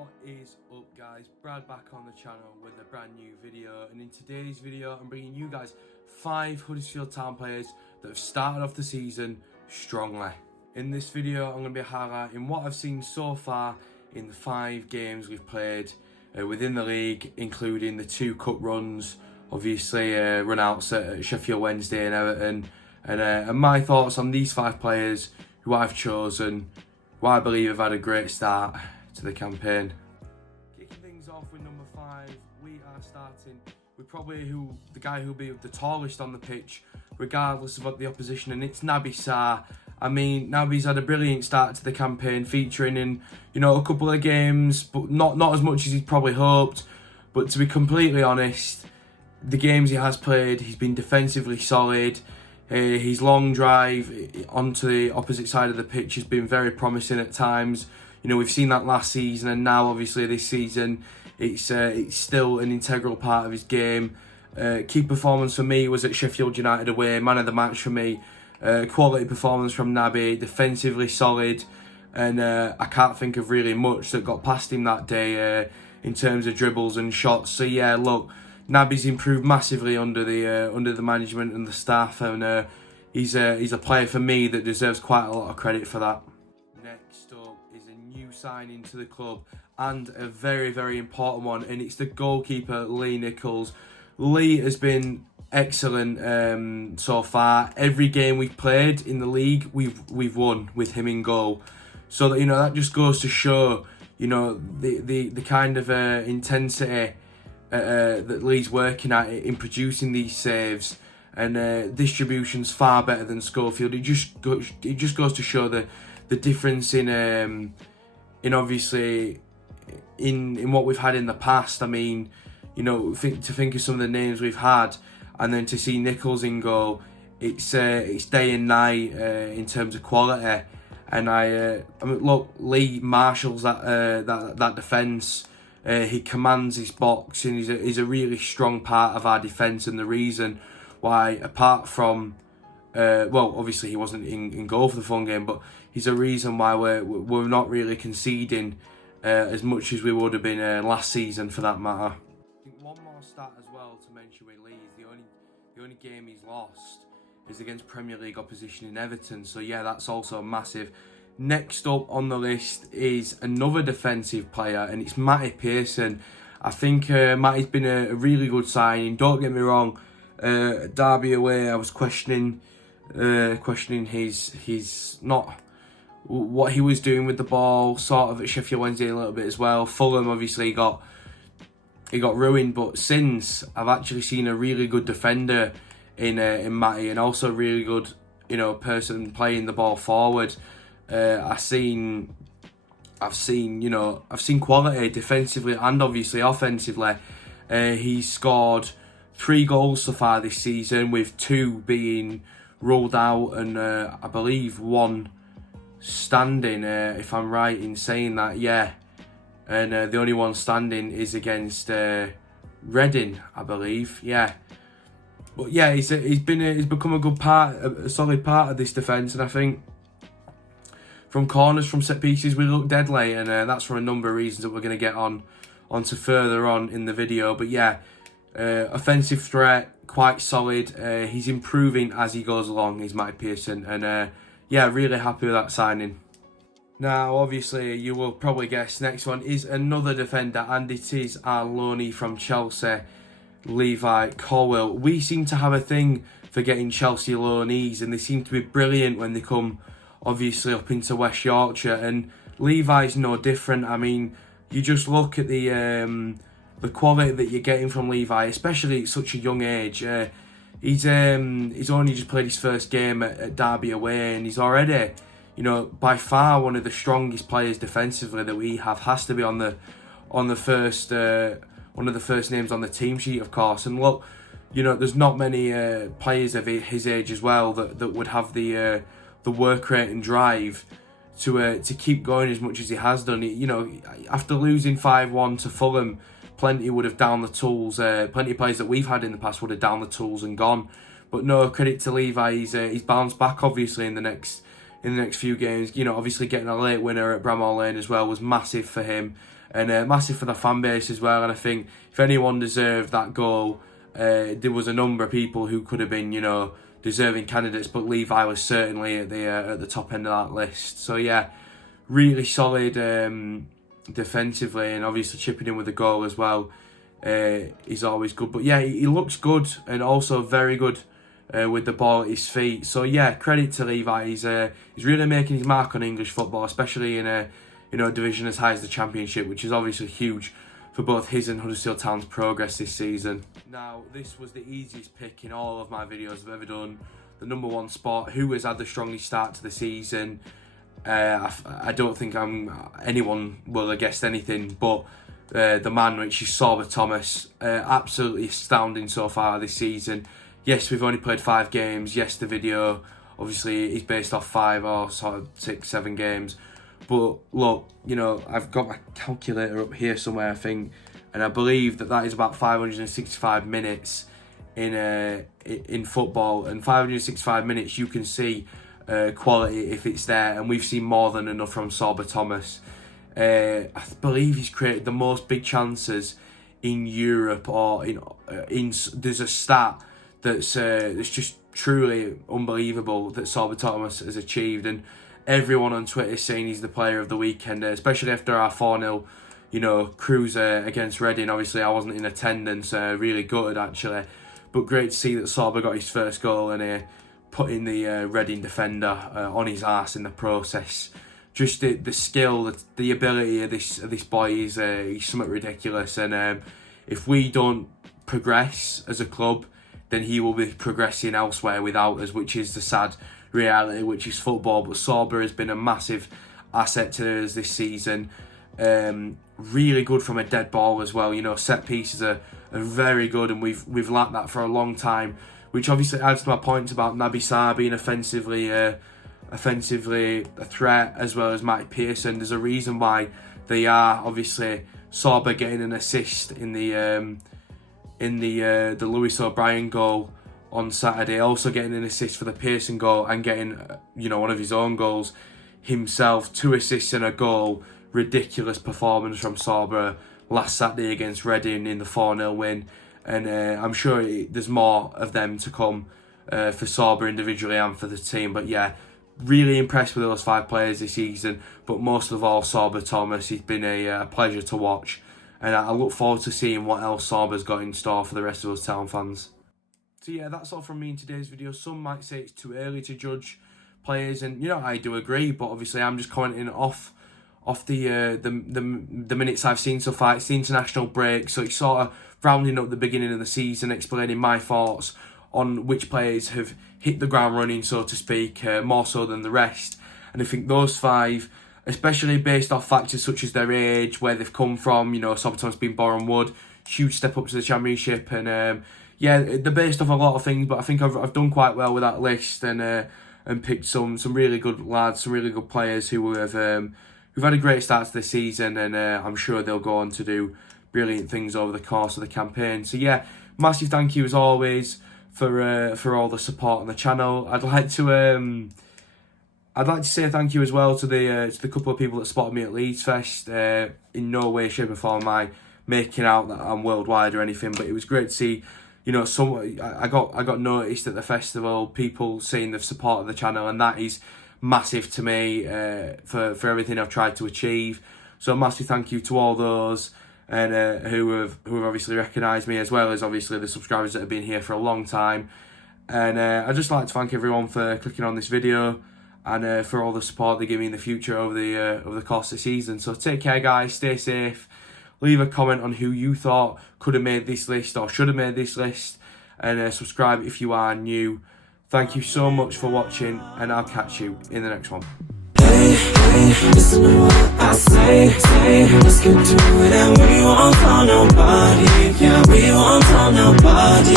What is up, guys? Brad back on the channel with a brand new video, and in today's video I'm bringing you guys 5 Huddersfield Town players that have started off the season strongly. In this video I'm going to be highlighting what I've seen so far in the 5 games we've played within the league, including the 2 cup runs, obviously run-outs at Sheffield Wednesday and Everton, and my thoughts on these 5 players who I've chosen, who I believe have had a great start to the campaign. Kicking things off with number 5, we are starting with probably the guy who'll be the tallest on the pitch, regardless of the opposition, and it's Nabi. I mean, Nabi's had a brilliant start to the campaign, featuring in a couple of games, but not as much as he'd probably hoped. But to be completely honest, the games he has played, he's been defensively solid. His long drive onto the opposite side of the pitch has been very promising at times. We've seen that last season, and now obviously this season it's still an integral part of his game. Key performance for me was at Sheffield United away, man of the match for me. Quality performance from Nabi, defensively solid, and I can't think of really much that got past him that day in terms of dribbles and shots. So yeah, look, Nabi's improved massively under the management and the staff, and he's a player for me that deserves quite a lot of credit for that. Next up is a new signing to the club, and a very, very important one, and it's the goalkeeper, Nicholls. Lee has been excellent so far. Every game we've played in the league, we've won with him in goal. So that that just goes to show the kind of intensity that Lee's working at in producing these saves, and distribution's far better than Schofield. It just goes to show the difference in obviously in what we've had in the past. I mean, to think of some of the names we've had, and then to see Nicholls in goal, it's day and night in terms of quality. And I mean, look, Lee marshals that defence. He commands his box, and he's a really strong part of our defence, and the reason why, apart from well, obviously he wasn't in goal for the full game, but he's a reason why we're not really conceding as much as we would have been last season, for that matter. I think one more stat as well to mention with Lee is the only game he's lost is against Premier League opposition in Everton. So yeah, that's also massive. Next up on the list is another defensive player, and it's Matty Pearson. I think Matty's been a really good signing. Don't get me wrong, at Derby away I was questioning his not what he was doing with the ball, sort of at Sheffield Wednesday a little bit as well. Fulham obviously he got ruined, but since I've actually seen a really good defender in Matty, and also really good person playing the ball forward. I've seen quality defensively and obviously offensively. He's scored 3 goals so far this season, with 2 being ruled out, and I believe 1 standing, if I'm right in saying that. Yeah, and the only one standing is against Reading, I believe. Yeah, but yeah, he's become a solid part of this defence, and I think from corners, from set pieces, we look deadly, and that's for a number of reasons that we're going to get onto further on in the video. But yeah, offensive threat, quite solid. He's improving as he goes along, is Matty Pearson, and yeah, really happy with that signing. Now, obviously, you will probably guess, next one is another defender, and it is our loanee from Chelsea, Levi Colwill. We seem to have a thing for getting Chelsea loanees, and they seem to be brilliant when they come obviously up into West Yorkshire, and Levi's no different. I mean, you just look at the quality that you're getting from Levi, especially at such a young age. He's only just played his first game at Derby away, and he's already by far one of the strongest players defensively that we have. Has to be on the first one of the first names on the team sheet, of course. And look, there's not many players of his age as well that would have the work rate and drive to keep going as much as he has done. After losing 5-1 to Fulham, plenty would have down the tools. Plenty of players that we've had in the past would have down the tools and gone. But no, credit to Levi. He's bounced back obviously in the next few games. Obviously getting a late winner at Bramall Lane as well was massive for him. and massive for the fan base as well. And I think if anyone deserved that goal, there was a number of people who could have been, you know, deserving candidates, but Levi was certainly at the top end of that list. So yeah, really solid defensively, and obviously chipping in with the goal as well is always good. But yeah, he looks good, and also very good with the ball at his feet. So yeah, credit to Levi. He's really making his mark on English football, especially in a division as high as the Championship, which is obviously huge for both his and Huddersfield Town's progress this season. Now, this was the easiest pick in all of my videos I've ever done. The #1 spot, who has had the strongest start to the season. I don't think anyone will have guessed anything but the man, which is Sorba Thomas. Absolutely astounding so far this season. Yes, we've only played 5 games. Yes, the video obviously is based off 5 or sort of 6, 7 games. But look, you know, I've got my calculator up here somewhere, I think, and I believe that is about 565 minutes in football. And 565 minutes, you can see quality if it's there, and we've seen more than enough from Sorba Thomas. I believe he's created the most big chances in Europe, or there's a stat that's just truly unbelievable that Sorba Thomas has achieved, and everyone on Twitter is saying he's the player of the weekend, especially after our 4-0, you know, cruise against Reading. Obviously, I wasn't in attendance, really gutted actually, but great to see that Sorba got his first goal and putting the Reading defender on his arse in the process. Just the skill, the ability of this boy is something ridiculous, and if we don't progress as a club, then he will be progressing elsewhere without us, which is the sad reality, which is football. But Sorba has been a massive asset to us this season. Really good from a dead ball as well. You know, set pieces are very good, and we've lacked that for a long time, which obviously adds to my point about Nabi being offensively a threat, as well as Mike Pearson. There's a reason why they are. Obviously, Sorba getting an assist in the Lewis O'Brien goal on Saturday, also getting an assist for the Pearson goal, and getting one of his own goals himself. 2 assists and a goal. Ridiculous performance from Sorba last Saturday against Reading in the 4-0 win, and I'm sure there's more of them to come for Sorba individually and for the team. But yeah, really impressed with those 5 players this season, but most of all Sorba Thomas. He's been a pleasure to watch, and I look forward to seeing what else Sorba's got in store for the rest of us Town fans. So yeah, that's all from me in today's video. Some might say it's too early to judge players, and I do agree, but obviously I'm just commenting off the minutes I've seen so far. It's the international break, so it's sort of rounding up the beginning of the season, explaining my thoughts on which players have hit the ground running, so to speak, more so than the rest. And I think those 5, especially based off factors such as their age, where they've come from, sometimes been Boreham Wood, huge step up to the Championship, and yeah, they're based off a lot of things, but I think I've done quite well with that list, and picked some really good lads, some really good players who have who've had a great start to the season, and I'm sure they'll go on to do brilliant things over the course of the campaign. So yeah, massive thank you as always for all the support on the channel. I'd like to say thank you as well to the couple of people that spotted me at Leeds Fest. In no way, shape or form am I making out that I'm worldwide or anything, but it was great to see, I got noticed at the festival, people saying they've supported the channel, and that is massive to me for everything I've tried to achieve. So a massive thank you to all those, and who have obviously recognised me, as well as obviously the subscribers that have been here for a long time. And I'd just like to thank everyone for clicking on this video, and for all the support they give me in the future over the course of the season. So take care, guys, stay safe, leave a comment on who you thought could have made this list or should have made this list, and subscribe if you are new. Thank you so much for watching, and I'll catch you in the next one. Hey, listen to what I say, let's get to it, and we won't tell nobody, yeah, we won't tell nobody.